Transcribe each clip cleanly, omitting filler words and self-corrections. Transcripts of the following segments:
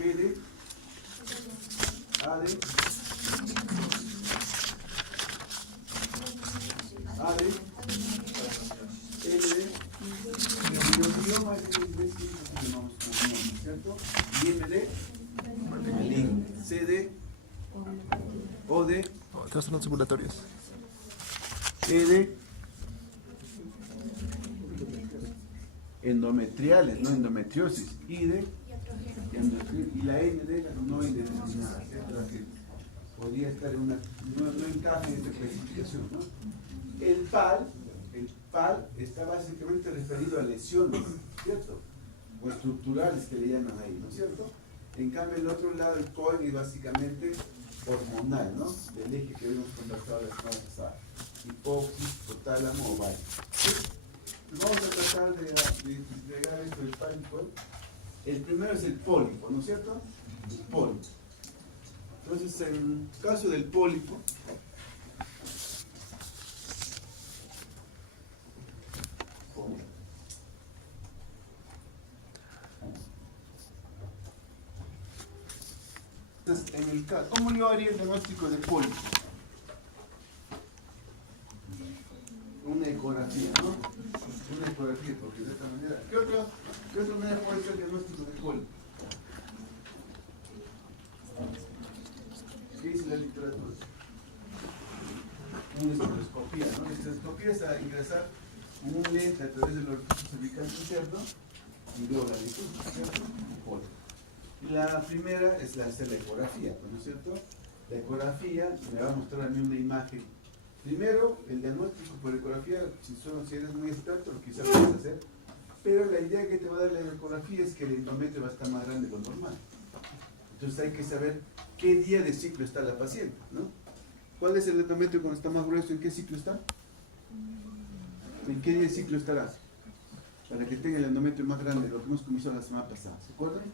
PD, AD, AD, LD, y el idioma es el inglés que llamamos como idioma, ¿cierto? Y MD, el inglés. CD, OD, Estos son los ambulatorios. ED, endometriales, no endometriosis, IDE, y la ND, la no indeterminada, ¿cierto? La que podría estar en una, no encaja en esta clasificación, ¿no? El PAL está básicamente referido a lesiones, ¿cierto? O estructurales que le llaman ahí, ¿no es cierto? En cambio, el otro lado, el COID, es básicamente hormonal, ¿no? Del eje que habíamos conversado la semana pasada. Hipófisis, hipotálamo, ovario. ¿Sí? Vamos a tratar de entregar esto del PAL y COID. El primero es el pólipo, ¿no es cierto? El pólipo. Entonces, en caso del pólipo, entonces, en el caso, ¿cómo yo haría el diagnóstico de pólipo? Una ecografía, ¿no? Una ecografía, porque de esta manera. ¿Qué otra manera puede ser el diagnóstico de pólipo? ¿Qué dice la literatura? Una histeroscopía, ¿no? La histeroscopía es a ingresar un lente a través del orificio cervical interno y luego la liturgia, ¿cierto? Pólipo. La primera es hacer la ecografía, ¿no es cierto? La ecografía me va a mostrar a mí una imagen. Primero, el diagnóstico por ecografía, si eres muy experto, quizás lo puedes hacer, pero la idea que te va a dar la ecografía es que el endometrio va a estar más grande de lo normal. Entonces hay que saber qué día de ciclo está la paciente, ¿no? ¿Cuál es el endometrio cuando está más grueso? ¿En qué ciclo está? ¿En qué día de ciclo estará? Para que tenga el endometrio más grande, lo que hemos comenzado la semana pasada. ¿Se acuerdan?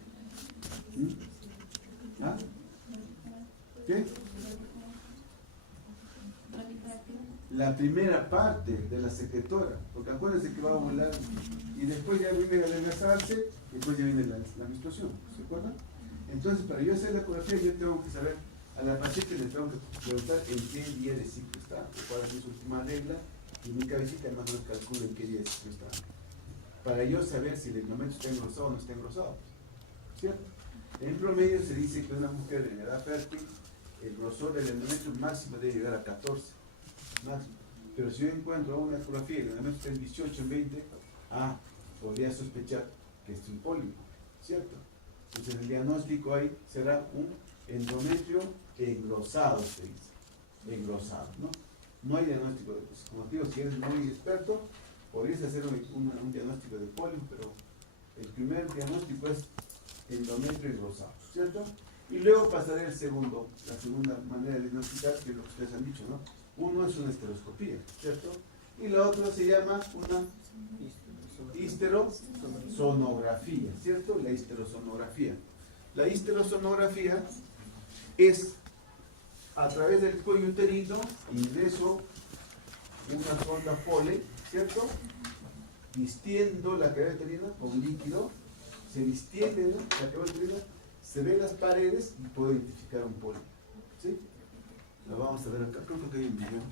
¿Ah? ¿Qué? La primera parte de la secretora, porque acuérdense que va a volar y después ya viene a adelgazarse, después ya viene la menstruación, ¿se acuerdan? Entonces, para yo hacer la ecografía, yo tengo que saber, a la paciente le tengo que preguntar en qué día de ciclo está, o cuál es su última regla, y mi cabecita más o menos calcula en qué día de ciclo está. Para yo saber si el endometrio está engrosado o no está engrosado, ¿cierto? En promedio se dice que una mujer en edad fértil, el grosor del endometrio máximo debe llegar a 14, máximo. Pero si yo encuentro una ecografía y el endometrio está en 18, en 20, podría sospechar que es un pólipo, ¿cierto? Entonces el diagnóstico ahí será un endometrio engrosado, se dice, engrosado, ¿no? No hay diagnóstico de, pues, como digo, si eres muy experto, podrías hacer un diagnóstico de pólipo, pero el primer diagnóstico es endometrio engrosado, ¿cierto? Y luego pasaré la segunda manera de diagnosticar, que es lo que ustedes han dicho, ¿no? Uno es una histeroscopía, ¿cierto? Y la otra se llama una histerosonografía, ¿cierto? La histerosonografía. La histerosonografía es a través del cuello uterino, ingreso una sonda Foley, ¿cierto? Vistiendo la cavidad uterina con líquido, se distiende, ¿no?, la cavidad uterina, se ven las paredes y puedo identificar un pólipo, ¿sí? Lo vamos a ver acá, creo que hay un video.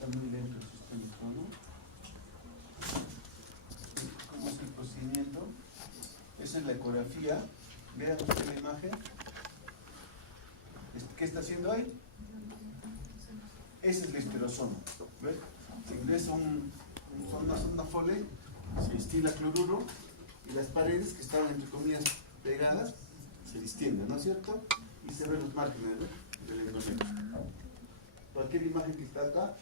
Está muy lento el sistema, ¿no? ¿Cómo es el procedimiento? Esa es la ecografía. Vean ustedes la imagen. ¿Qué está haciendo ahí? Ese es el histerosomo. ¿Ves? Se ingresa una sonda Foley, se destila cloruro y las paredes que estaban entre comillas pegadas se distienden, ¿no es cierto? Y se ven los márgenes, ¿no?, del endometrio. Cualquier imagen que está acá,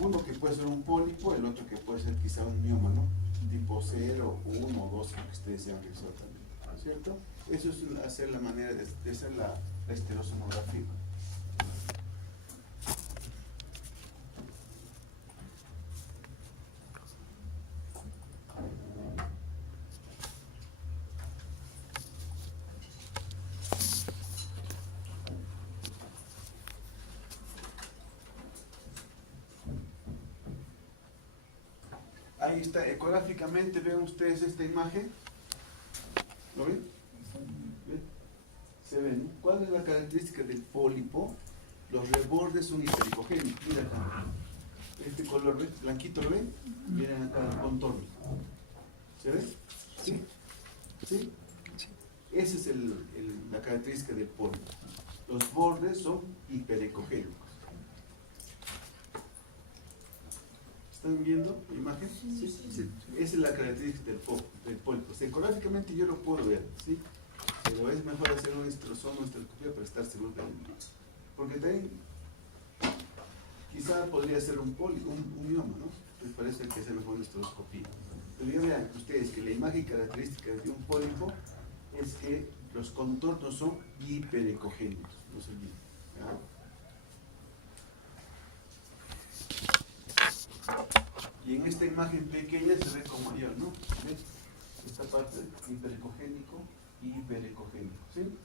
uno que puede ser un pólipo, el otro que puede ser quizá un mioma, ¿no? Tipo 0, 1 o 2, que ustedes sean que sea también, ¿no es cierto? Eso es hacer la manera de hacer la estereosonografía. Ahí está, ecográficamente ven ustedes esta imagen. ¿Lo ven? ¿Ven? Se ven, ¿no? ¿Cuál es la característica del pólipo? Los rebordes son hipericogénicos. Mira acá. Este color, ¿ves? Blanquito, ¿lo ven? Miren acá el contorno. ¿Se ve? ¿Sí? ¿Sí? Esa es la característica del pólipo. Los bordes son hiperecogénicos. ¿Están viendo la imagen? Sí. Sí. Esa es la característica del pólipo. Ecográficamente yo lo puedo ver, ¿sí? Pero es mejor hacer una esteroscopia para estar seguro de porque también quizá podría ser un mioma, ¿no? Les parece que es mejor una esteroscopia. Pero ya vean ustedes que la imagen característica de un pólipo es que los contornos son hiperecogénicos, no se olviden, ¿ya? Y en esta imagen pequeña se ve como mayor, ¿no? ¿Ves? Esta parte hiperecogénico y hiperecogénico, ¿sí?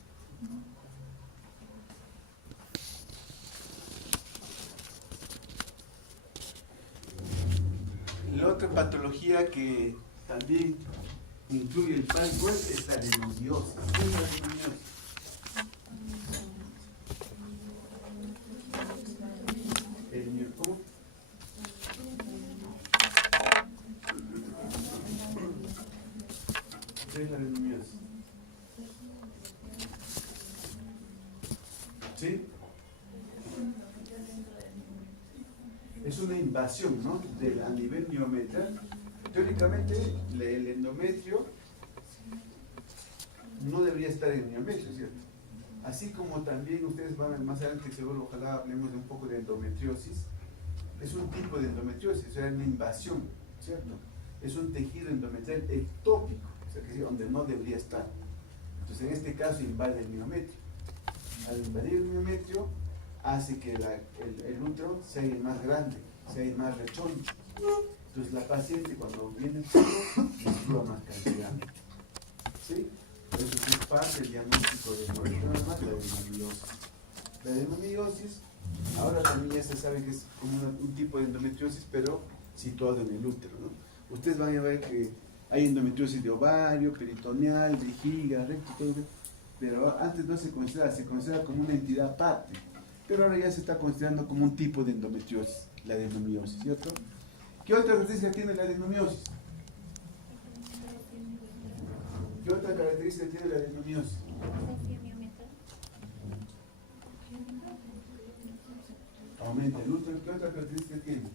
La otra patología que también incluye el Parkinson es la adenomiosis. ¿Qué es la adenomiosis? ¿Cómo? ¿Qué es la adenomiosis? ¿Sí? Es una invasión, ¿no? A nivel miometral. Teóricamente, el endometrio no debería estar en el miometrio, ¿cierto? Así como también ustedes van a ver más adelante, seguro, ojalá hablemos de un poco de endometriosis. Es un tipo de endometriosis, o sea, una invasión, ¿cierto? Es un tejido endometrial ectópico, o sea, que es donde no debería estar. Entonces, en este caso, invade el miometrio. Al invadir el miometrio, hace que el útero se haga más grande, se haga más rechoncho. Entonces, la paciente, cuando viene el útero, menstrua más cantidad. ¿Sí? Eso es parte del diagnóstico de la adenomiosis. La adenomiosis, ahora también ya se sabe que es como un tipo de endometriosis, pero situado en el útero, ¿no? Ustedes van a ver que hay endometriosis de ovario, peritoneal, vejiga, recto, todo eso, pero antes no se considera como una entidad aparte, pero ahora ya se está considerando como un tipo de endometriosis, la adenomiosis, ¿cierto? ¿Qué otra característica tiene la adenomiosis? ¿Qué otra característica tiene la adenomiosis? Aumenta el útero. ¿Qué otra característica tiene?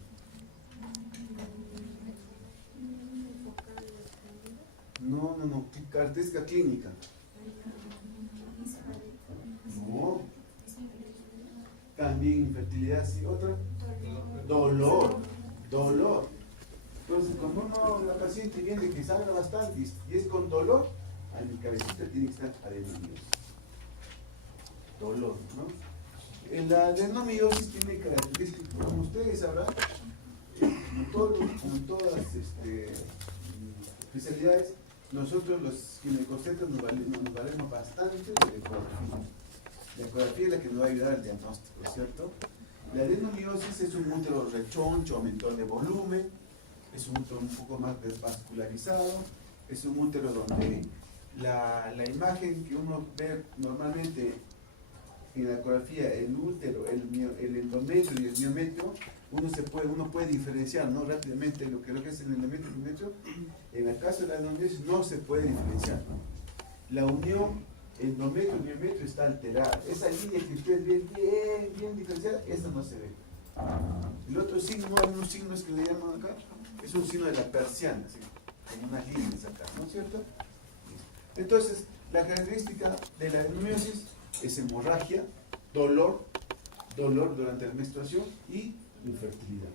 No. ¿Qué característica clínica? No. También infertilidad, sí. ¿Otra? Dolor. Entonces, cuando la paciente viene que sangra bastante y es con dolor, a mi cabecita tiene que estar adenomiosis. Dolor, ¿no? La adenomiosis tiene características, como ustedes sabrán, como todas las especialidades, nosotros los ginecobstetras nos valemos bastante de la ecografía. La ecografía es la que nos va a ayudar al diagnóstico, ¿cierto? La adenomiosis es un útero rechoncho, aumentó de volumen, es un útero un poco más desvascularizado, es un útero donde la imagen que uno ve normalmente en la ecografía, el útero, el endometrio y el miometrio, uno puede diferenciar, ¿no? Rápidamente lo que es el endometrio y el miometrio. En el caso de la adenomiosis no se puede diferenciar, ¿no? La unión endometrio y miometrio está alterada. Esa línea que ustedes ven bien diferenciada, esa no se ve. El otro signo, hay unos signos que le llaman acá, es un signo de la persiana, ¿sí? Como unas líneas acá, ¿no es cierto? Entonces, la característica de la adenomiosis es hemorragia, dolor durante la menstruación y infertilidad.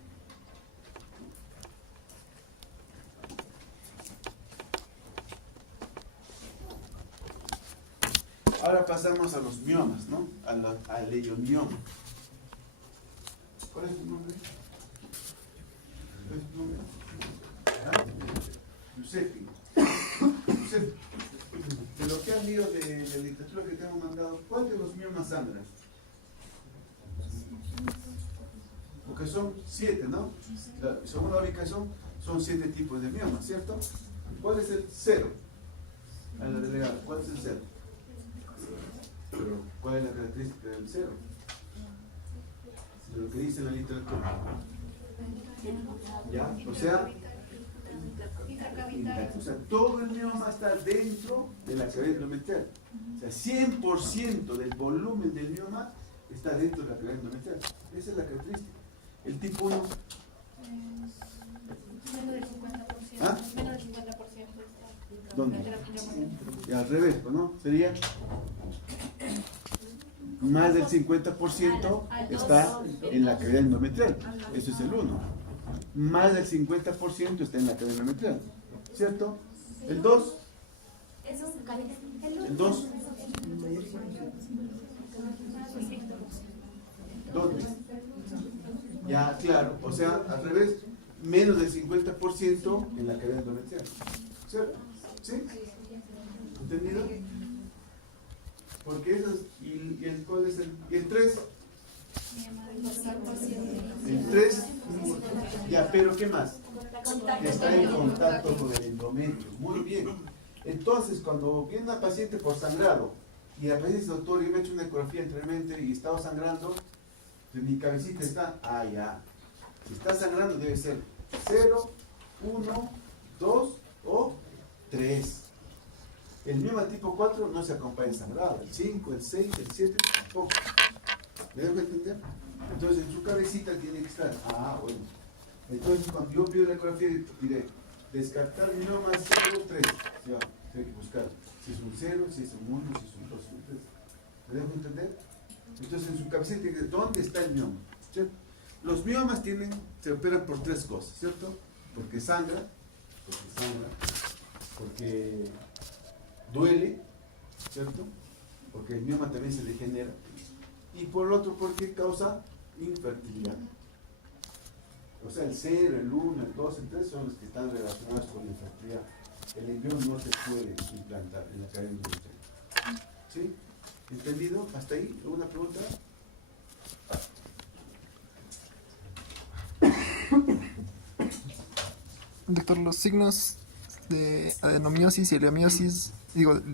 Ahora pasamos a los miomas, ¿no? Al leiomioma. ¿Cuál es tu nombre? ¿Cuál es tu nombre? ¿Ah? Giuseppe. Giuseppe. De lo que han leído de la literatura que te hemos mandado, ¿cuál de los miomas sangran? Porque son 7, ¿no? Según la ubicación, son 7 tipos de miomas, ¿cierto? ¿Cuál es el 0? A la delegada, ¿cuál es el 0? Pero, ¿cuál es la característica del 0? De lo que dice la literatura. ¿Ya? O sea, todo el mioma está dentro de la cavidad endometrial. O sea, 100% del volumen del mioma está dentro de la cavidad endometrial. Esa es la característica. El tipo 1. Menos del 50%. ¿Ah? Menos del 50%. ¿Dónde? Y al revés, ¿no? Sería más del 50% está en la cavidad endometrial. Eso es el 1. Más del 50% está en la cavidad endometrial. ¿Cierto? El 2. El 2. ¿Dónde? Ya, claro. O sea, al revés, menos del 50% en la cavidad endometrial. ¿Cierto? ¿Sí? ¿Entendido? Porque eso es, ¿cuál es el 3? El 3, ya, pero ¿qué más? Está en contacto con el endometrio. Muy bien. Entonces, cuando viene una paciente por sangrado y la paciente dice, doctor, yo me he hecho una ecografía anteriormente y estaba sangrando, pues mi cabecita está, ya. Si está sangrando debe ser 0, 1, 2 o 3. El mioma tipo 4 no se acompaña en sangrado. El 5, el 6, el 7 tampoco. ¿Me dejo entender? Entonces en su cabecita tiene que estar, bueno. Entonces cuando yo pido la ecografía diré, descartar mioma 0, 3. Ya, tengo que buscar si es un 0, si es un 1, si es un 2, si es un 3. ¿Me dejo entender? Entonces en su cabecita tiene que decir, ¿dónde está el mioma? ¿Cierto? Los miomas se operan por 3 cosas, ¿cierto? Porque sangra, porque duele, ¿cierto? Porque el mioma también se degenera. Y por el otro, porque causa infertilidad. O sea, el 0, el 1, el 2, el 3 son los que están relacionados con la infertilidad. El embrión no se puede implantar en la cadena endometrial. ¿Sí? ¿Entendido? ¿Hasta ahí? ¿Alguna pregunta? Doctor, los signos de adenomiosis y leiomiosis,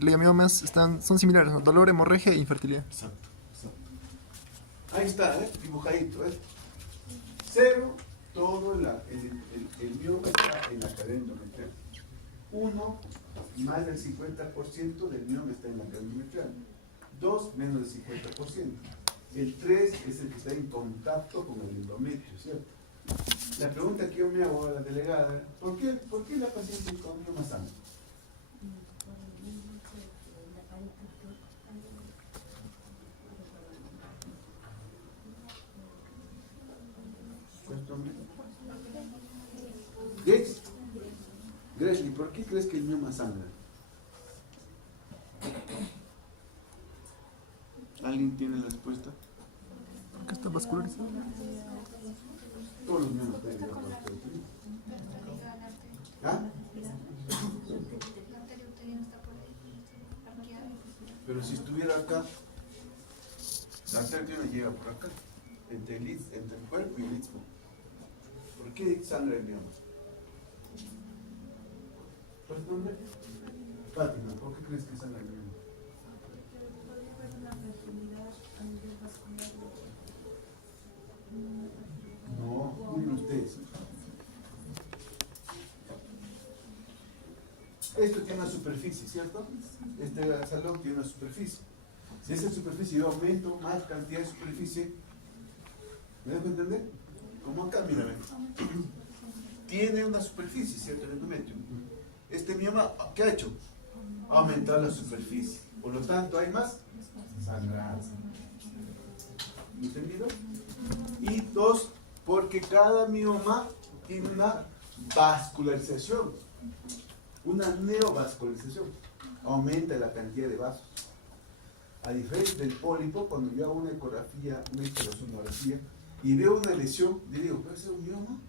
leomiomas son similares, ¿no? Dolor, hemorragia e infertilidad. Exacto. Ahí está, dibujadito, 0, todo el mioma está en la cadena endometrial. 1, más del 50% del mioma está en la cadena endometrial. 2, menos del 50%. El 3 es el que está en contacto con el endometrio, ¿cierto? La pregunta que yo me hago a la delegada, ¿por qué la paciente con mioma sangra? Gresley, ¿por qué crees que el mioma sangra? ¿Alguien tiene la respuesta? ¿Por qué está vascularizado? Todos los miomas están debajo de la arteria. ¿Ah? Pero si estuviera acá, la arteria llega por acá, entre el cuerpo y el istmo. ¿Por qué sangra el mioma? ¿Cuál es tu nombre? Fátima, ¿por qué crees que sangra el mioma? No, miren ustedes. Esto tiene una superficie, ¿cierto? Este salón tiene una superficie. Si esa superficie yo aumento más cantidad de superficie, ¿me dejo entender? Como acá, mira, ven. Tiene una superficie, ¿cierto? El endometrio. Este mioma, ¿qué ha hecho? Ha aumentado la superficie. Por lo tanto, hay más sangrado. ¿Entendido? Y 2, porque cada mioma tiene una vascularización, una neovascularización. Aumenta la cantidad de vasos. A diferencia del pólipo, cuando yo hago una ecografía, una histerosonografía, y veo una lesión, le digo, ¿puede ser un mioma?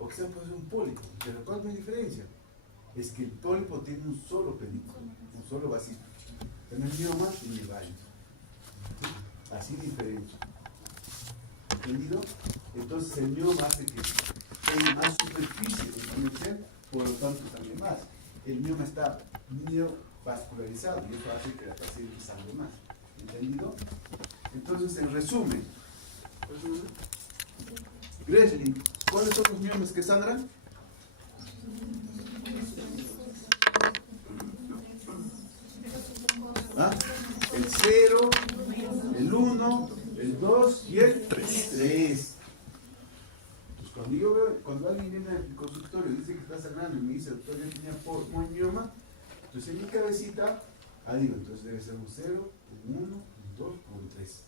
O quizás puede ser un pólipo. Pero ¿cuál es la diferencia? Es que el pólipo tiene un solo pedículo, un solo vasito. En el mioma tiene varios. Así diferente. ¿Entendido? Entonces el mioma hace que tenga más superficie de conocer, por lo tanto también más. El mioma está vascularizado y eso hace que la paciente sangre más. ¿Entendido? Entonces, en resumen, Gresley, ¿cuáles son los miomas que sangran? ¿Ah? El 0, el 1, el 2 y el 3. Pues cuando alguien viene al consultorio y dice que está sangrando y me dice, doctor, yo tenía un mioma, entonces en mi cabecita, digo, entonces debe ser un 0, un 1, un 2 o un 3.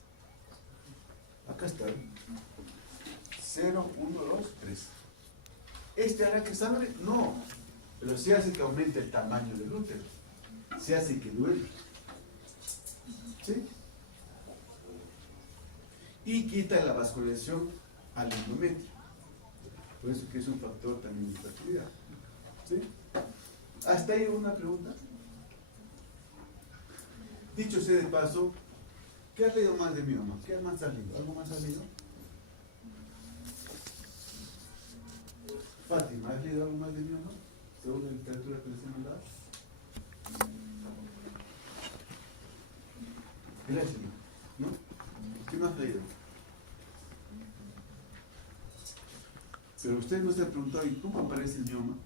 Acá está. 0, 1, 2, 3. ¿Este hará que sangre? No. Pero sí hace que aumente el tamaño del útero. Se hace que duele. ¿Sí? Y quita la vascularización al endometrio. Por eso que es un factor también de fertilidad. ¿Sí? ¿Hasta ahí una pregunta? Dicho sea de paso, ¿qué has leído más de mioma? ¿Qué más has leído? ¿Algo más has leído? Fátima, ¿has leído algo más de mioma? Según la literatura que les he mandado. Gracias, ¿no? ¿Qué más has leído? Pero usted no se ha preguntado, ¿y cómo aparece el mioma?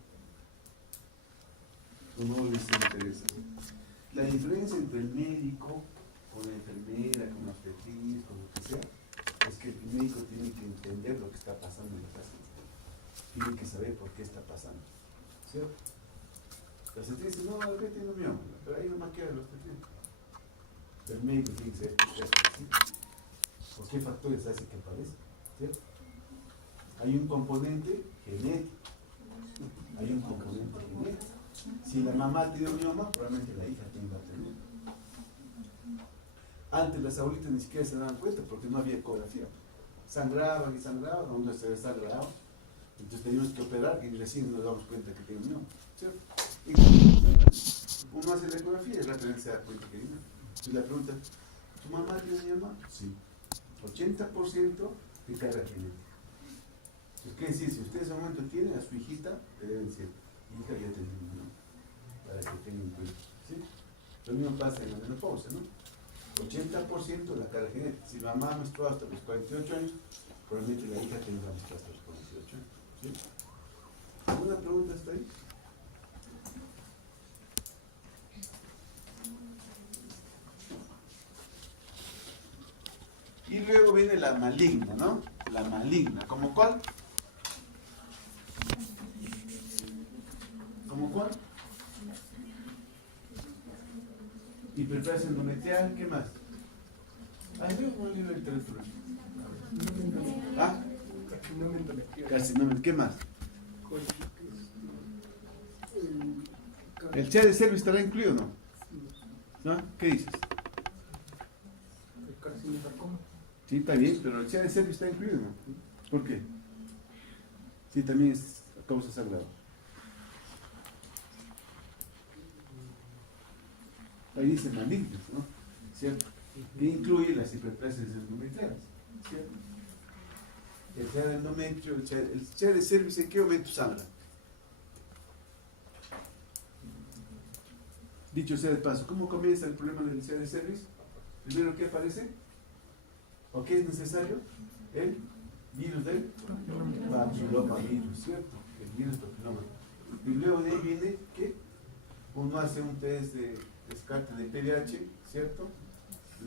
¿O no les interesa? La diferencia entre el médico, con la enfermera, con la obstetriz, con lo que sea, es que el médico tiene que entender lo que está pasando en la casa. Tiene que saber por qué está pasando. ¿Cierto? La obstetriz dice, no, ¿qué tiene un mioma? Pero ahí no más queda los obstetriz. El médico tiene que saber por qué está así. ¿Por qué factores hace que aparezca? ¿Cierto? Hay un componente genético. Hay un componente genético. Si la mamá tiene un mioma, probablemente la hija también va a tener. Antes las abuelitas ni siquiera se daban cuenta porque no había ecografía. Sangraban y sangraban, aún no se desangraban. Entonces teníamos que operar y recién nos damos cuenta que tiene un mioma. ¿Cierto? Y uno hace la ecografía y rápidamente se da cuenta que tiene un mioma. Entonces la pregunta, ¿tu mamá tiene un mioma? Sí. 80% de carga genética. Entonces, ¿qué decir? Si usted en ese momento tiene a su hijita, le deben decir, hija ya tiene un mioma, para que tenga en cuenta. ¿Sí? Lo mismo pasa en la menopausia, ¿no? 80% de la carga genética. Si la mamá menstruó hasta los 48 años, probablemente la hija tenga menstruado hasta los 48 años. ¿Sí? ¿Alguna pregunta hasta ahí? Y luego viene la maligna, ¿no? La maligna. ¿Cómo cuál? ¿Cómo cuál? Hiperplasia endometrial, ¿qué más? Leo un libro de literatura. Carcinoma, ¿qué más? ¿El CHA de cervix estará incluido o no? ¿No? ¿Qué dices? Sí, está bien, pero el CHA de cervix está incluido, ¿no? ¿Por qué? Sí, también es causa sagrada. Ahí dice malignos, ¿no? ¿Cierto? Que incluye las hiperplasias endometriales, ¿cierto? El CHA de endometrio, el CHA de cervix, ¿en qué momento sangra? Dicho sea de paso, ¿cómo comienza el problema del CHA de cervix? Primero, ¿qué aparece? ¿O qué es necesario? El virus del papilomavirus, ¿cierto? El virus papiloma. Y luego de ahí viene que uno hace un test de descarte de PDH, ¿cierto?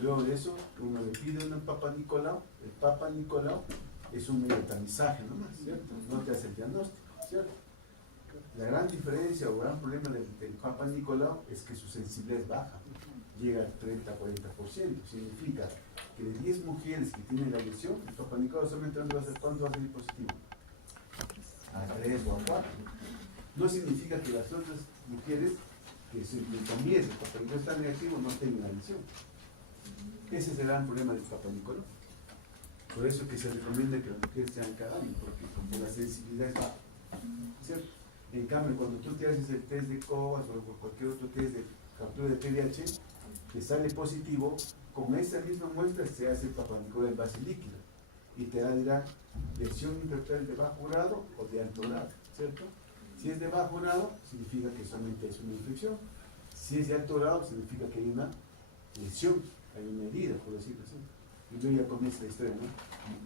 Luego de eso, uno le pide un Papa Nicolau. El Papa Nicolau es un metamizaje nomás, ¿cierto? No te hace el diagnóstico, ¿cierto? La gran diferencia o gran problema del Papa Nicolau es que su sensibilidad es baja, llega al 30-40%. Significa que de 10 mujeres que tienen la lesión, el Papa Nicolau solamente va a ser ¿cuánto va a ser positivo? A 3 o a 4. No significa que las otras mujeres que también el Papa Nicolau está negativo no tengan la lesión. Ese es el gran problema del Papa Nicolau. Por eso que se recomienda que las mujeres sean cada año, porque como la sensibilidad es baja, ¿cierto? En cambio, cuando tú te haces el test de COVAS o cualquier otro test de captura de PDH, te sale positivo, con esa misma muestra se hace el Papa Nicolau en base líquida y te dirá lesión intraocular de bajo grado o de alto grado, ¿cierto? Si es de bajo grado, significa que solamente es una infección. Si es de alto grado, significa que hay una lesión, hay una herida, por decirlo así. Y luego ya comienza la historia, ¿no?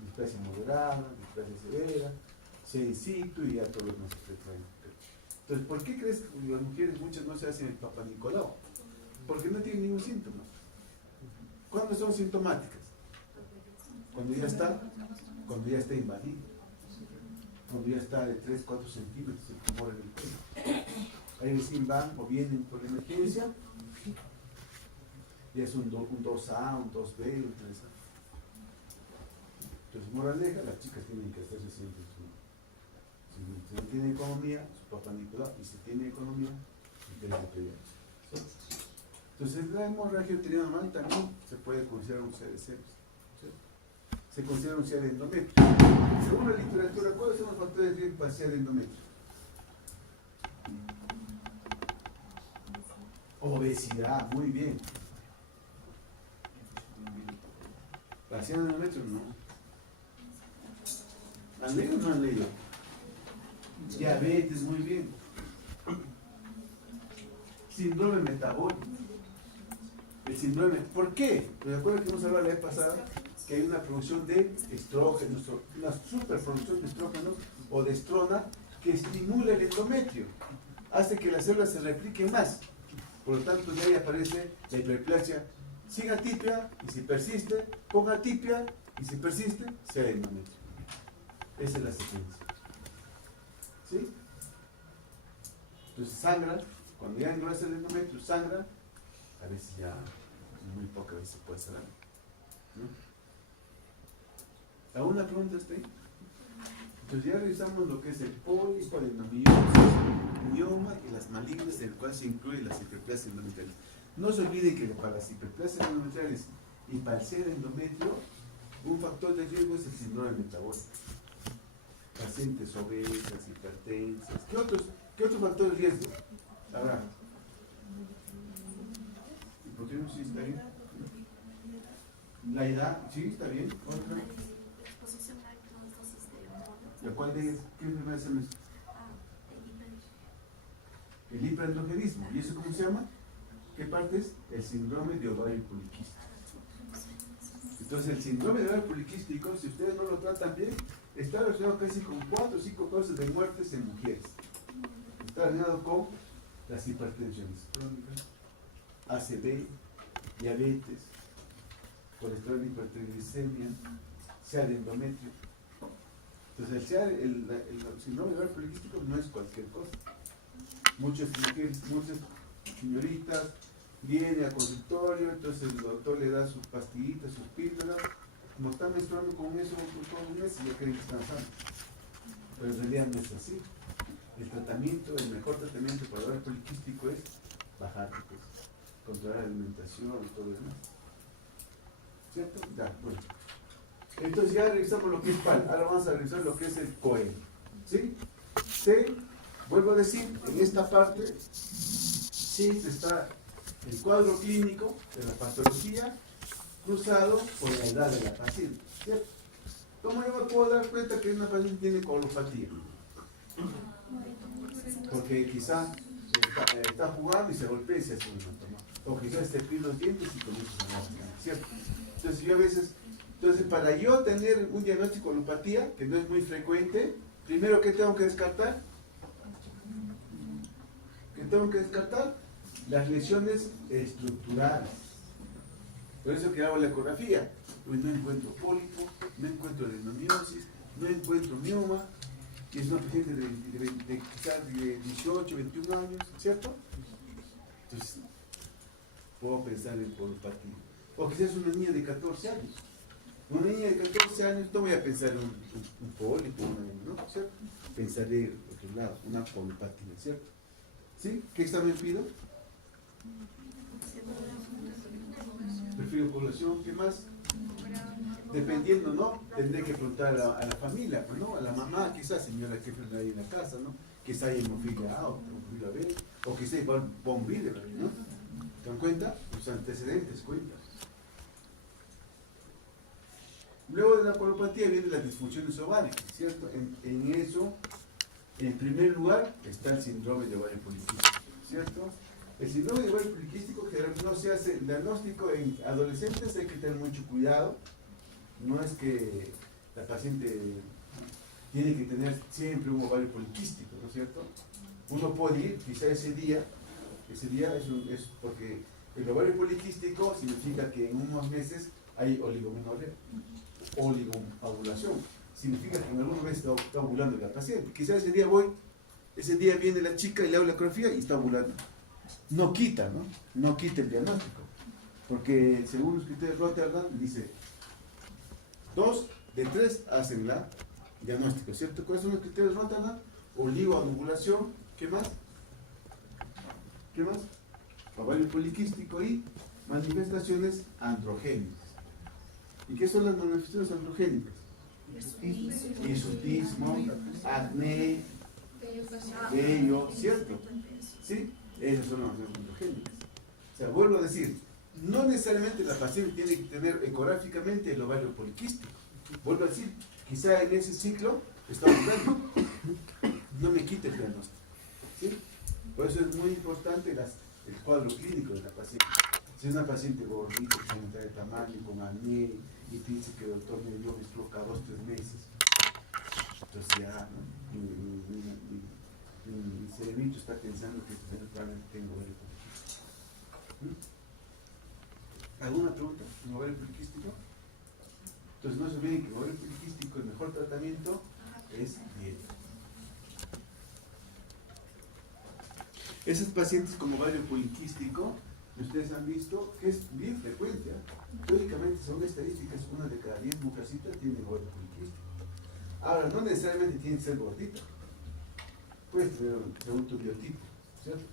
Displasia moderada, displasia severa, sea in situ y ya todos los demás se traen. Entonces, ¿por qué crees que las mujeres muchas no se hacen el Papa Nicolau? Porque no tienen ningún síntoma. ¿Cuándo son sintomáticas? Cuando ya está invadido. Cuando ya está de 3, 4 centímetros el tumor en el cuello. Ahí recién van o vienen por emergencia. Ya es un 2A, un 2B, un 3A. Entonces, moraleja, las chicas tienen que hacerse siempre si no tiene economía, su Papa Nicolau, y si tiene economía, el test de PDH. Entonces, la hemorragia uterina normal también se puede considerar un CRC. Se considera un CA de endometrio. Según la literatura, ¿cuáles son los factores de riesgo para CA de endometrio? Obesidad, muy bien. ¿Para CA de endometrio? No. ¿Han leído o no han leído? Diabetes, muy bien. Síndrome metabólico. El síndrome, ¿por qué? Recuerden que hemos hablado la vez pasada que hay una producción de estrógenos, una superproducción de estrógenos o de estrona que estimula el endometrio, hace que las células se repliquen más. Por lo tanto, de ahí aparece la hiperplasia sin atipia, y si persiste, con atipia, y si persiste, sea endometrio. Esa es la secuencia. ¿Sí? Entonces sangra, cuando ya engrasa el endometrio, sangra, a veces ya, muy pocas veces se puede sanar, ¿no? ¿Alguna pregunta está ahí? Entonces ya revisamos lo que es el pólipo, el mioma y las malignas, en el cual se incluye las hiperplasias endometriales. No se olviden que para las hiperplasias endometriales y para el ser endometrio, un factor de riesgo es el síndrome metabólico. Pacientes obesas, hipertensas. ¿Qué otro factor de riesgo? Ahora, hipotiroidismo, sí está bien. La edad, sí, está bien. Otra. ¿La cual de ellas? ¿Qué enfermedad se menciona? El hiperandrogenismo. ¿Y eso cómo se llama? ¿Qué parte es? El síndrome de ovario poliquístico. Entonces, el síndrome de ovario poliquístico, si ustedes no lo tratan bien, está relacionado casi con 4 o 5 causas de muertes en mujeres. Está relacionado con las hipertensiones crónicas, ACV, diabetes, colesterol, hipertriglicemia, CA de endometrio. Entonces, el síndrome de ovario poliquístico no es cualquier cosa. Muchas mujeres, muchas señoritas vienen al consultorio, entonces el doctor le da sus pastillitas, sus píldoras, como están menstruando con eso por todo un mes y ya creen que están sanos. Pero en realidad no es así. El tratamiento, el mejor tratamiento para el ovario poliquístico es bajar de peso, controlar la alimentación y todo lo demás. ¿Cierto? Ya, bueno. Entonces ya revisamos lo que es PAL, ahora vamos a revisar lo que es el COEL. ¿Sí? Vuelvo a decir, en esta parte siempre está el cuadro clínico de la patología cruzado por la edad de la paciente, ¿cierto? ¿Cómo yo me puedo dar cuenta que una paciente tiene colopatía? Porque quizá está jugando y se golpea y se hace un síntoma. O quizás te pide los dientes y comienza a ganar, ¿cierto? Entonces yo a veces, para yo tener un diagnóstico de colopatía, que no es muy frecuente, primero, ¿qué tengo que descartar? Las lesiones estructurales. Por eso que hago la ecografía. Pues no encuentro pólipo, no encuentro adenomiosis, no encuentro mioma, y es una paciente de quizás de 18, 21 años, ¿cierto? Entonces, puedo pensar en colopatía. O quizás una niña de 14 años. Una niña de 14 años, no voy a pensar en un pólipo, ¿no? ¿Cierto? Pensaré en otro lado, una colopatía, ¿cierto? ¿Sí? ¿Qué examen pido? Perfil de población, ¿qué más? Dependiendo, ¿no? Tendré que preguntar a la familia, pues, ¿no? A la mamá, quizás, señora, que está ahí en la casa, ¿no? Quizás hay hemofila A o hemofila B, o quizás von Willebrand, ¿no? ¿Se dan cuenta? Los antecedentes cuentan. Luego de la polipatía vienen las disfunciones ováricas, ¿cierto? En eso, en primer lugar, está el síndrome de ovario poliquístico, ¿cierto? El síndrome de ovario poliquístico generalmente no se hace el diagnóstico en adolescentes, hay que tener mucho cuidado. No es que la paciente tiene que tener siempre un ovario poliquístico, ¿no es cierto? Uno puede ir, quizá ese día es porque el ovario poliquístico significa que en unos meses hay oligomenorrea, oligoovulación. Significa que en algunos meses está ovulando la paciente. Quizá ese día viene la chica y le hago la ecografía y está ovulando. No quita, ¿no? No quita el diagnóstico. Porque según los criterios Rotterdam dice 2 de 3 hacen la diagnóstico, ¿cierto? ¿Cuáles son los criterios Rotterdam? Oligoovulación, ¿qué más? ¿Qué más? Ovario poliquístico y manifestaciones androgénicas. ¿Y qué son las manifestaciones androgénicas? Hirsutismo, acné, vello, ¿cierto? ¿Sí? Esas son las manifestaciones androgénicas. O sea, vuelvo a decir, no necesariamente la paciente tiene que tener ecográficamente el ovario poliquístico. Vuelvo a decir, quizá en ese ciclo está ovulando. No me quite el diagnóstico. ¿Sí? Por eso es muy importante el cuadro clínico de la paciente. Si es una paciente gordita, que aumenta de tamaño, con acné, y te dice que el doctor me dio menstruo cada 2 o 3 meses, entonces ya, ¿no? Mi cerebrito está pensando que probablemente tengo ovario poliquístico. ¿Alguna pregunta en ovario poliquístico? Entonces no se olviden que el ovario poliquístico, el mejor tratamiento es dieta. Esos pacientes con ovario poliquístico, ustedes han visto que es bien frecuente. Teóricamente, según estadísticas, 1 de cada 10 mujercitas tiene ovario poliquístico. Ahora, no necesariamente tiene que ser gordita. Puede tener según tu biotipo, ¿cierto?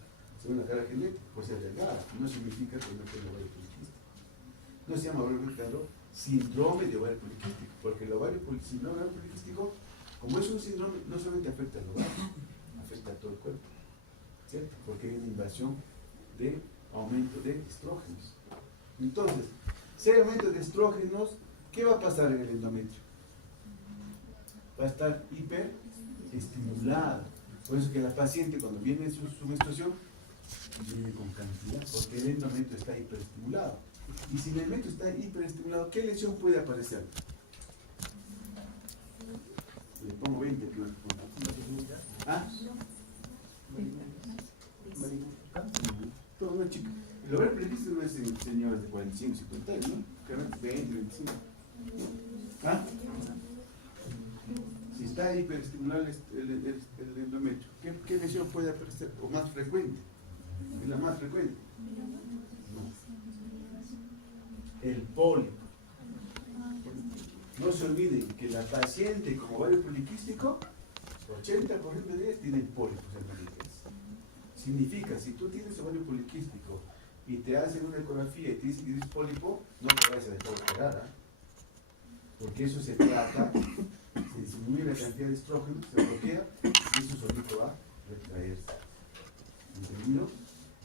Según la cara genética, puede ser delgada. No significa que no tenga ovario poliquístico. No se llama ovario poliquístico, síndrome de ovario poliquístico, porque el síndrome de ovario poliquístico, como es un síndrome, no solamente afecta al ovario, afecta a todo el cuerpo, ¿cierto? Porque hay una invasión de aumento de estrógenos. Entonces, si hay aumento de estrógenos, ¿qué va a pasar en el endometrio? Va a estar hiperestimulada. Por eso que la paciente, cuando viene su menstruación, viene con cantidad, porque el endometrio está hiperestimulado. Y si el endometrio está hiperestimulado, ¿qué lesión puede aparecer? Le pongo 20 aquí. ¿Ah? Todo una chica. El ovario poliquístico no es en señores de 45, 50 años, ¿no? Claramente 20, 25. ¿Ah? Si está hiperestimulado el endometrio, ¿qué lesión puede aparecer? ¿O más frecuente? ¿Es la más frecuente? No. El pólipo. No se olviden que la paciente con ovario poliquístico, 80% de ellas tienen pólipos en la niñez. Significa, si tú tienes ovario poliquístico y te hacen una ecografía y te dicen que tienes pólipo, no te vayas a dejar operar, ¿eh? Porque eso se trata, se disminuye la cantidad de estrógeno, se bloquea y eso solito va a retraerse. ¿Entendido?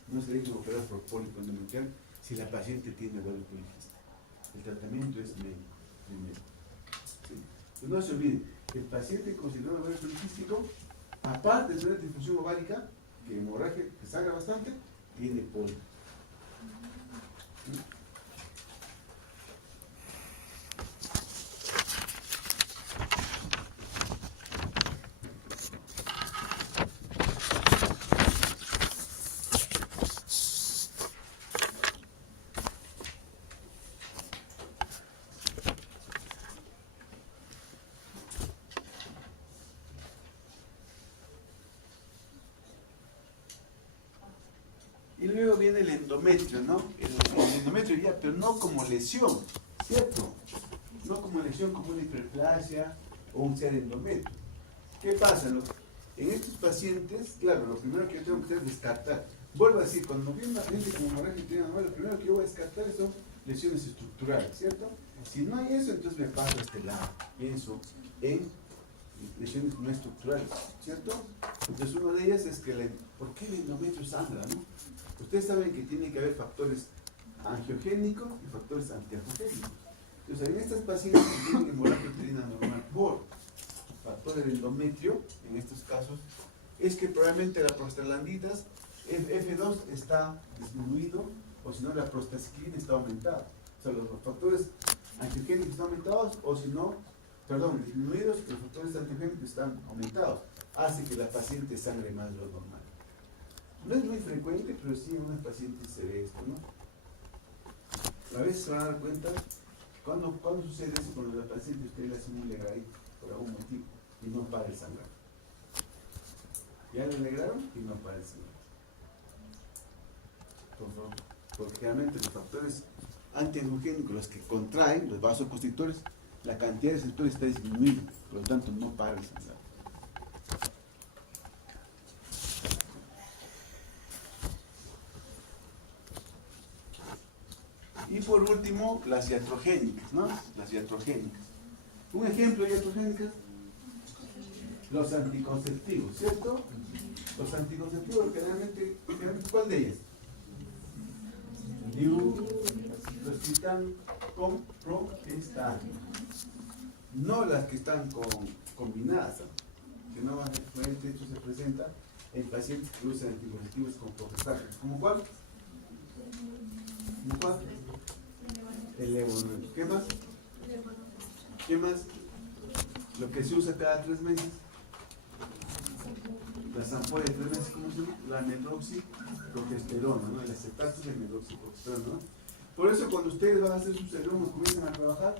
No se dejen operar por pólipo endometrial si la paciente tiene ovario poliquístico. El tratamiento es médico primero. ¿Sí? Entonces no se olviden, el paciente con síndrome de ovario poliquístico, aparte de tener disfunción ovárica, que hemorragia, que sangra bastante, tiene pólipo. ¿Sí? Y luego viene el endometrio, ¿no? El endometrio ya, pero no como lesión, ¿cierto? No como lesión, como una hiperplasia o un ser endometrio. ¿Qué pasa? En estos pacientes, claro, lo primero que yo tengo que hacer es descartar. Vuelvo a decir, cuando viene una paciente como hemorragia tiene, lo primero que yo voy a descartar son lesiones estructurales, ¿cierto? Si no hay eso, entonces me paso a este lado. Pienso en lesiones no estructurales, ¿cierto? Entonces una de ellas es que, ¿por qué el endometrio sangra, no? Ustedes saben que tiene que haber factores angiogénicos y factores antiangiogénicos. Entonces en estas pacientes que tienen hemorragia uterina normal por factor del endometrio, en estos casos, es que probablemente la prostaglandinas F2 está disminuido, o si no la prostaciclina está aumentada. O sea, los factores angiogénicos están aumentados, o si no, perdón, disminuidos, los factores antiogénicos están aumentados. Hace que la paciente sangre más de lo normal. No es muy frecuente, pero sí en unas pacientes se ve esto, ¿no? A veces se van a dar cuenta, cuando sucede eso con la paciente, usted le hace un legrado por algún motivo y no para el sangrar. Ya le alegraron y no para el sangrar. Por favor. Porque realmente los factores antiangiogénicos, los que contraen, los vasoconstrictores, la cantidad de receptores está disminuida, por lo tanto no para el sangrar. Y por último, las iatrogénicas, ¿no? Las iatrogénicas. Un ejemplo de iatrogénicas, los anticonceptivos, ¿cierto? Los anticonceptivos generalmente, ¿cuál de ellas? Los que están con progestina. No las que están combinadas, que no van a de hecho se presenta en pacientes que usan anticonceptivos con progestina. ¿Cómo cuál? ¿Cómo cuál? El levonorgestrel. ¿Qué más? ¿Qué más? Lo que se usa cada 3 meses. Las ampollas de 3 meses, ¿cómo se llama? La medroxiprogesterona, ¿no? El acetato de medroxiprogesterona, ¿no? Por eso cuando ustedes van a hacer sus serumos, comienzan a trabajar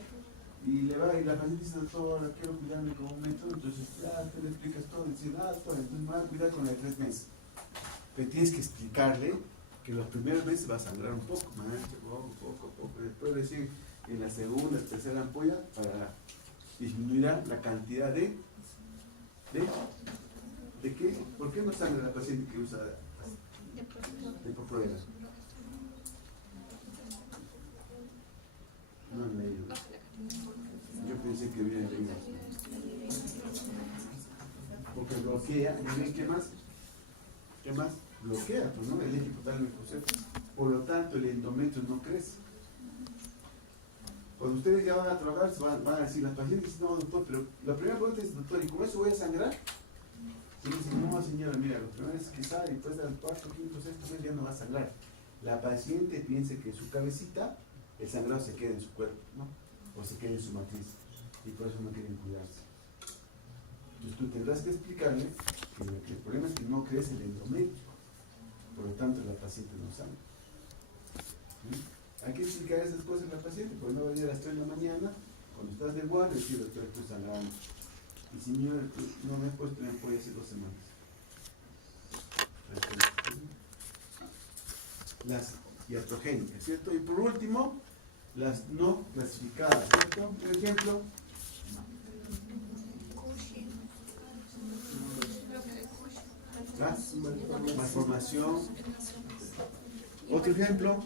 y la paciente dice, doctor, quiero cuidarme con un método, entonces ya te le explicas todo, y dice, entonces me vas a cuidar con la de 3 meses. Pero tienes que explicarle que los primeros meses va a sangrar un poco, poco, después decir en la segunda, tercera ampolla para disminuir la cantidad ¿de qué? ¿Por qué no sangra la paciente que usa Depo-Provera? No han leído. Yo pensé que había leído. Porque bloquea, ¿y qué más? ¿Qué más? Bloquea, pues no, el eje totalmente concepto. Por lo tanto, el endometrio no crece. Cuando ustedes ya van a trabajar, van a decir, las pacientes, no, doctor, pero la primera pregunta es, doctor, ¿y con eso voy a sangrar? Y dicen, no, señora, mira, los primeros que sale, después del cuarto, quinto, sexto mes ya no va a sangrar. La paciente piensa que en su cabecita el sangrado se queda en su cuerpo, ¿no? O se queda en su matriz. Y por eso no quieren cuidarse. Entonces tú tendrás que explicarle que el problema es que no crece el endometrio. Por lo tanto, la paciente no sangra. ¿Sí? Hay que explicar esas cosas a la paciente, porque no va a venir a las 3 de la mañana, cuando estás de guardia, y decir, doctor, estoy sangrando. Y señor, no me he puesto en apoyo hace 2 semanas. Las iatrogénicas, ¿cierto? Y por último, las no clasificadas, ¿cierto? Por ejemplo, la malformación. Otro ejemplo.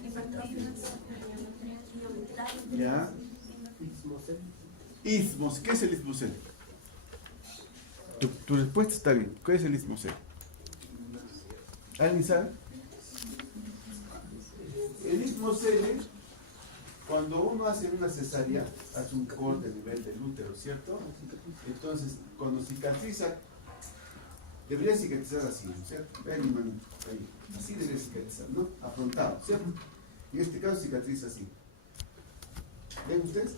Ya. Ismos. ¿Qué es el ismocele? Tu respuesta está bien. ¿Qué es el ismocele? ¿Alguien sabe? El ismocele, cuando uno hace una cesárea, hace un corte a nivel del útero, ¿cierto? Entonces, cuando cicatriza, debería cicatrizar así, ¿no? ¿Cierto? Vean mi manito, ahí. Así debería cicatrizar, ¿no? Afrontado, ¿cierto? En este caso cicatriza así. ¿Ven ustedes?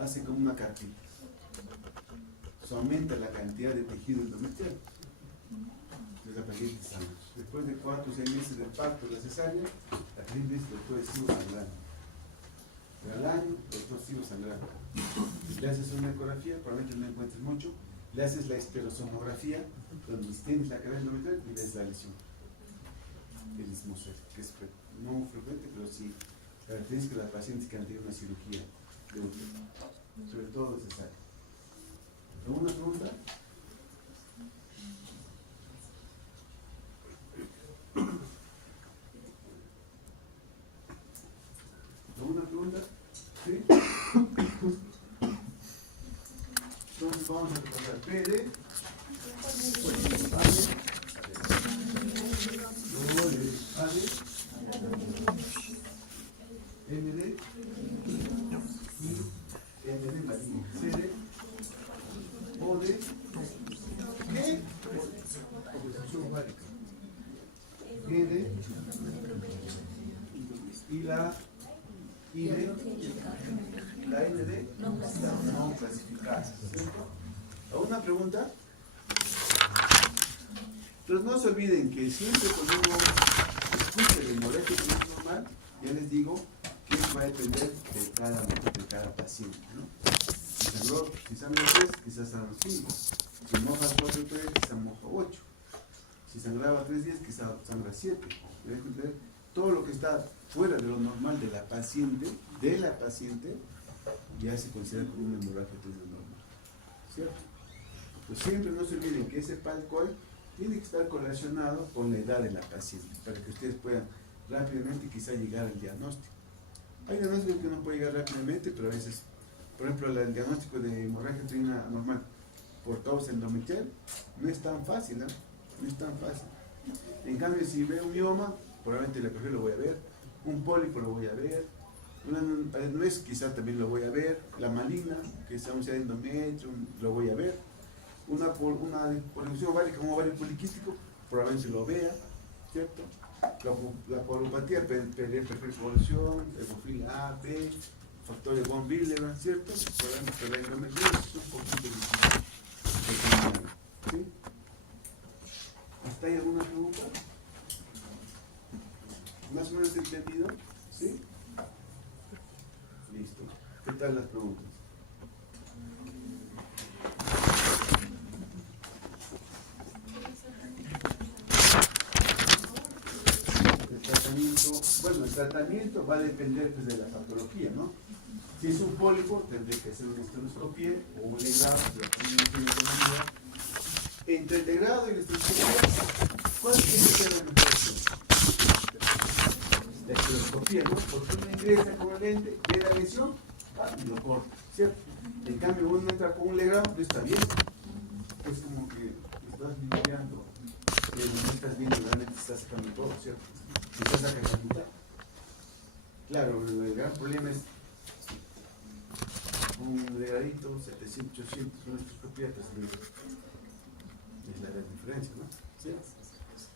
Hace como una cartita. Eso aumenta la cantidad de tejido endometrial. Entonces la paciente sana. Después de 4 o 6 meses del parto de la cesárea, la paciente dice, doctor, sigo sangrando. Pero al año, doctor, sigo sangrando. Le haces una ecografía, probablemente no encuentres mucho. Le haces la esterosonografía, donde tienes la cadena endometrial y ves la lesión. El ismocele, que es no muy frecuente, pero sí característica de la paciente que han tenido una cirugía de útero, sobre todo cesárea. ¿Alguna pregunta? ¿Alguna vamos a repasar. P de M de I, M de María, C de O de ¿qué? Oposición básica. G de y la I de la N de no clasificada, ¿cierto? ¿Alguna pregunta? Entonces no se olviden que siempre cuando uno escuche el hemorragia normal, ya les digo que va a depender de cada paciente, ¿no? Si sangra 3, quizás sangra 5. Si moja 4 3, quizás moja 8. Si sangraba 3 días, quizás sangra 7. ¿Me dejo entender? Todo lo que está fuera de lo normal de la paciente, ya se considera como una hemorragia normal, ¿cierto? Pues siempre no se olviden que ese PAL-COL tiene que estar correlacionado con la edad de la paciente, para que ustedes puedan rápidamente quizá llegar al diagnóstico. Hay diagnósticos que no pueden llegar rápidamente, pero a veces, por ejemplo, el diagnóstico de hemorragia uterina anormal por causa endometrial no es tan fácil, ¿no? No es tan fácil. En cambio, si veo un mioma, probablemente la perfil lo voy a ver, un pólipo lo voy a ver, una nuez quizá también lo voy a ver, la maligna, que es un endometrio, lo voy a ver, una poliquística ovárica como ovario poliquístico, probablemente lo vea, ¿cierto? La polipatía, perfil-evolución, hemofilia A, B, factor de von Willebrand, ¿cierto? Probablemente la endometriosis es un poquito difícil. ¿Sí? ¿Hasta ahí alguna pregunta? ¿Más o menos entendido? ¿Sí? Listo. ¿Qué tal las preguntas? El tratamiento va a depender pues, de la patología, ¿no? Si es un pólipo, tendré que hacer una esteroscopía o un legrado, entre el legrado y la esteroscopía, ¿cuál tiene que ser la mejor opción? La esteroscopía, ¿no? Porque uno ingresa con el lente, ve la lesión, y lo corta, ¿cierto? En cambio, uno entra con un legrado, no está bien. Es como que estás limpiando, no estás viendo, realmente estás sacando todo, ¿cierto? Si estás sacando la mitad. Claro, el gran problema es un legradito, 700, 800, una esteroscopía, pues es la gran diferencia, ¿no? ¿Sí?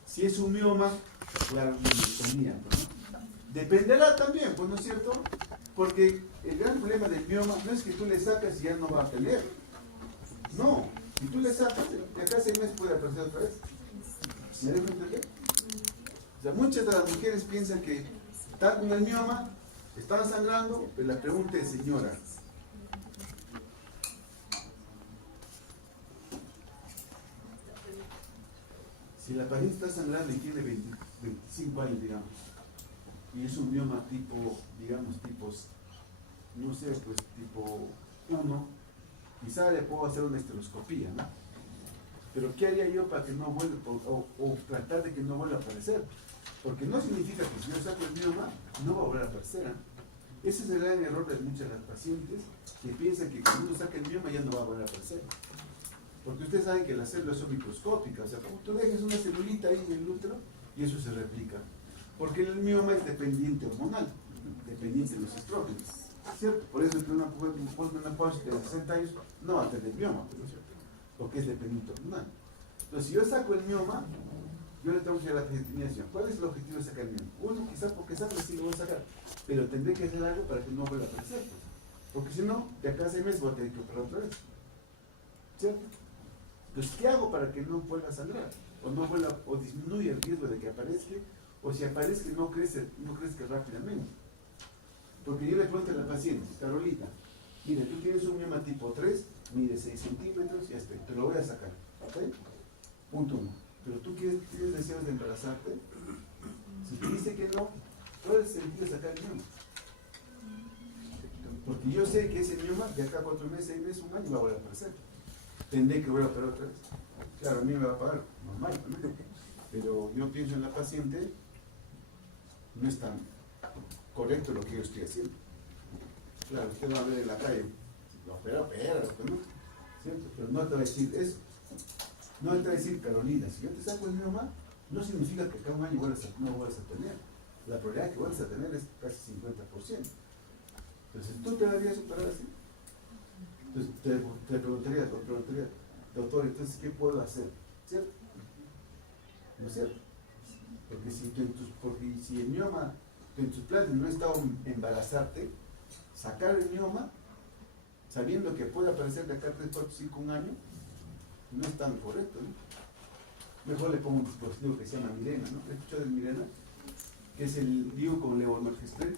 Si es un mioma, claro, una miotomía, ¿no? Dependerá también, pues, ¿no es cierto? Porque el gran problema del mioma no es que tú le sacas y ya no va a pelear. No, si tú le sacas, de acá a 6 meses puede aparecer otra vez. ¿Me dejo entender? O sea, muchas de las mujeres piensan que están con el mioma, están sangrando, pero la pregunta es, señora, si la paciente está sangrando y tiene 25 años, digamos, y es un mioma tipo, digamos, tipos, no sé, pues tipo 1, quizá le puedo hacer una esteroscopía, ¿no? Pero ¿qué haría yo para que no vuelva, o tratar de que no vuelva a aparecer? Porque no significa que si yo saco el mioma, no va a volver a aparecer, ¿eh? Ese es el gran error de muchas de las pacientes, que piensan que cuando uno saca el mioma ya no va a volver a aparecer. Porque ustedes saben que las células son microscópicas, o sea, como tú dejas una celulita ahí en el útero y eso se replica. Porque el mioma es dependiente hormonal, dependiente de los estrógenos, ¿cierto? Por eso es que una postmenopáusica de 60 años no va a tener mioma, ¿no es cierto? Porque es dependiente hormonal. Entonces, si yo saco el mioma, yo le tengo que hacer la creatinización. ¿Cuál es el objetivo de sacar el mioma? Uno, quizás porque saco sí lo voy a sacar, pero tendré que hacer algo para que no vuelva a aparecer, pues. Porque si no, de acá a 6 meses voy a tener que operar otra vez, ¿cierto? Entonces, ¿qué hago para que no vuelva a sangrar? O no vuelva, o disminuya el riesgo de que aparezca, o si aparezca no crezca rápidamente. Porque yo le pregunto a la paciente, Carolita, mire, tú tienes un mioma tipo 3, mide 6 centímetros y hasta te lo voy a sacar, ¿ok? Punto 1. Pero tú tienes deseos de embarazarte. Si te dice que no, puedes sentir sacar el mioma. Porque yo sé que ese mioma de acá a 4 meses, 6 meses, 1 año va a volver a aparecer. Tendré que volver a operar otra vez. Claro, a mí me va a pagar normal, ¿no? Pero yo pienso en la paciente, no es tan correcto lo que yo estoy haciendo. Claro, usted va a ver en la calle, lo opera, ¿no? ¿cierto? Pero no te va a decir eso. No te va a decir, Carolina, si yo te saco el mioma, no significa que cada un año no vuelvas a tener. La probabilidad que vuelvas a tener es casi 50%. Entonces, ¿tú te darías operar así? Entonces, te preguntaría, doctor, entonces, ¿qué puedo hacer? ¿Cierto? ¿No es cierto? Porque si el mioma, en tus planes no está embarazarte, sacar el mioma, sabiendo que puede aparecer de acá 3, 4, 5, un año, no es tan correcto, ¿no? Mejor le pongo un dispositivo que se llama Mirena, ¿no? ¿Has escuchado del Mirena? Que es el DIU con levonorgestrel.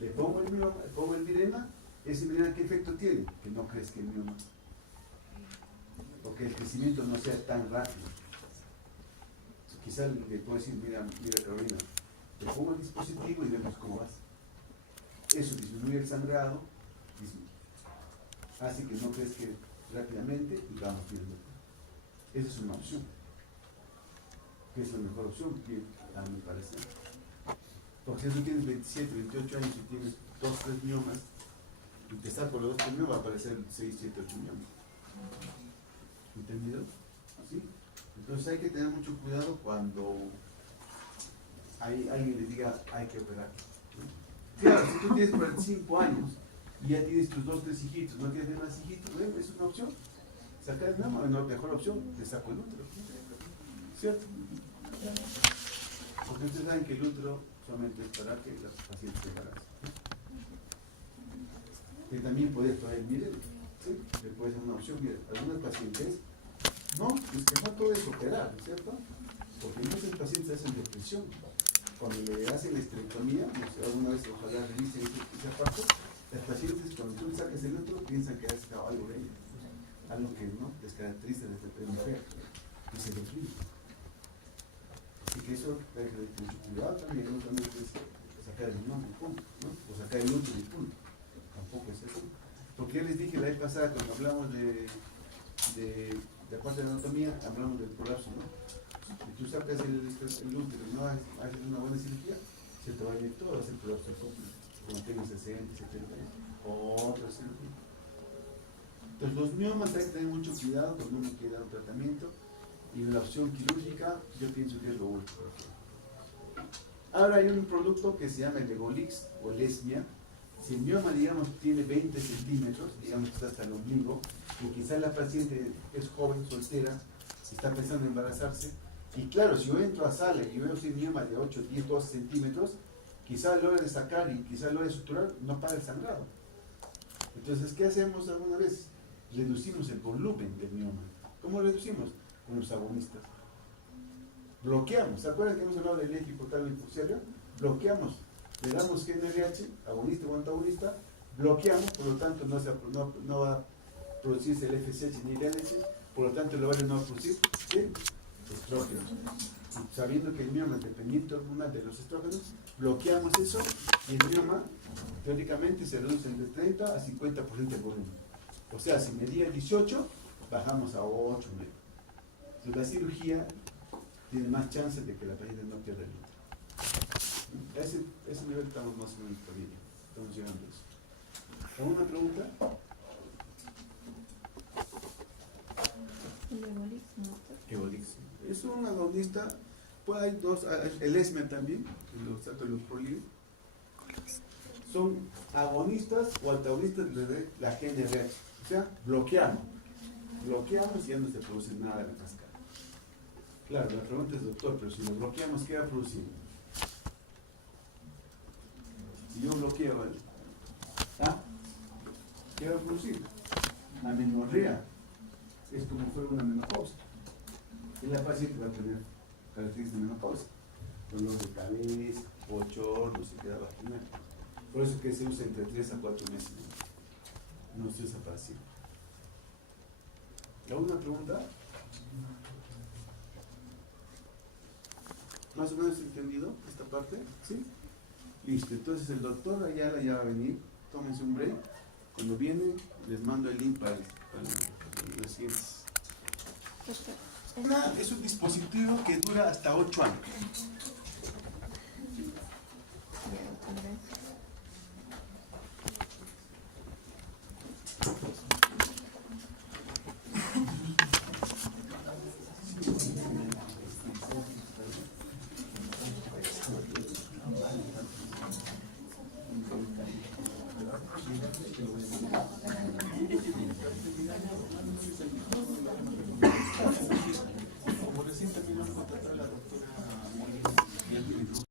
Le pongo el mioma, le pongo el Mirena, ese Mirena, ¿qué efecto tiene? Que no crezca el mioma. Porque el crecimiento no sea tan rápido. Quizás le puedo decir, mira Carolina, te pongo el dispositivo y vemos cómo vas. Eso disminuye el sangrado, hace que no crezca rápidamente y vamos viendo. Esa es una opción. Que es la mejor opción, que a mi parecer. Porque si tú tienes 27, 28 años y tienes 2, 3 miomas, y te saco los 2, 3 miomas, va a aparecer 6, 7, 8 miomas. ¿Entendido? ¿Sí? Entonces hay que tener mucho cuidado cuando alguien le diga hay que operar. Claro, si tú tienes 45 años y ya tienes tus 2, 3 hijitos, no quieres tener más hijitos, es una opción. Sacar el mioma es la mejor opción, te saco el útero. ¿Cierto? Porque ustedes saben que el útero solamente es para que los pacientes se embaracen. Que también puede traer miren, ¿sí? Que puede ser una opción. Miren, algunos pacientes, no, es que no todo es operar, ¿no es cierto? Porque muchos pacientes hacen depresión. Cuando le hacen la esterectomía, no sé, alguna vez ojalá revisen esa parte, los pacientes cuando tú sacas el útero piensan que has sacado algo de ella. Algo que no les caracteriza desde la mujer, y se deprime. Así que eso hay que tener mucho cuidado también, no también es sacar el nombre y punto, ¿no? O sacar el útero y punto. Tampoco es eso. Porque ya les dije la vez pasada cuando hablamos de la parte de anatomía, hablamos del colapso, ¿no? Si tú sacas el útero y no haces una buena cirugía, se te va a ir todo, va a ser colapso completo. Cuando tengas 60, 70 años, otra cirugía. Entonces los miomas hay que tener mucho cuidado cuando uno quiere dar un tratamiento y la opción quirúrgica yo pienso que es lo último. Ahora hay un producto que se llama el Legolix o Lesmia. Si el mioma digamos tiene 20 centímetros, digamos que está hasta el ombligo, y quizás la paciente es joven, soltera, está pensando en embarazarse, y claro, si yo entro a sala y veo un mioma de 8, 10, 12 centímetros, quizás logre sacar y quizás logre suturar, no para el sangrado. Entonces, ¿qué hacemos alguna vez? Reducimos el volumen del mioma. ¿Cómo reducimos? Con los agonistas. Bloqueamos. ¿Se acuerdan que hemos hablado del eje hipotálamo hipoxia? Bloqueamos. Le damos GnRH, agonista o antagonista, bloqueamos, por lo tanto no va a producirse el FSH ni el LH, por lo tanto el ovario no va a producir estrógenos. Y sabiendo que el mioma es dependiente hormonal de los estrógenos, bloqueamos eso y el mioma teóricamente se reduce entre 30 a 50% el volumen. O sea, si medía 18, bajamos a 8, 9. Entonces la cirugía tiene más chances de que la paciente no pierda el útero. A ese nivel estamos más o menos bien. Estamos llegando a eso. ¿Alguna pregunta? Evolix. Es un agonista. Pues hay dos. El ESME también, los prolio. Son agonistas o antagonistas de la GnRH. O sea, bloqueamos y ya no se produce nada en la cascada. Claro, la pregunta es, doctor, pero si lo bloqueamos, ¿qué va a producir? Si yo bloqueo, ¿vale? ¿Qué va a producir? Amenorrea. Es como fuera una menopausia. Y la paciente va a tener características de menopausia. Dolor de cabeza, bochorno, se queda vaginal. Por eso que se usa entre 3 a 4 meses. No se usa para siempre. ¿Alguna pregunta? ¿Más o menos entendido esta parte? ¿Sí? Listo, entonces el doctor Ayala ya va a venir. Tómense un break. Cuando viene, les mando el link para los siguientes. Es un dispositivo que dura hasta 8 años.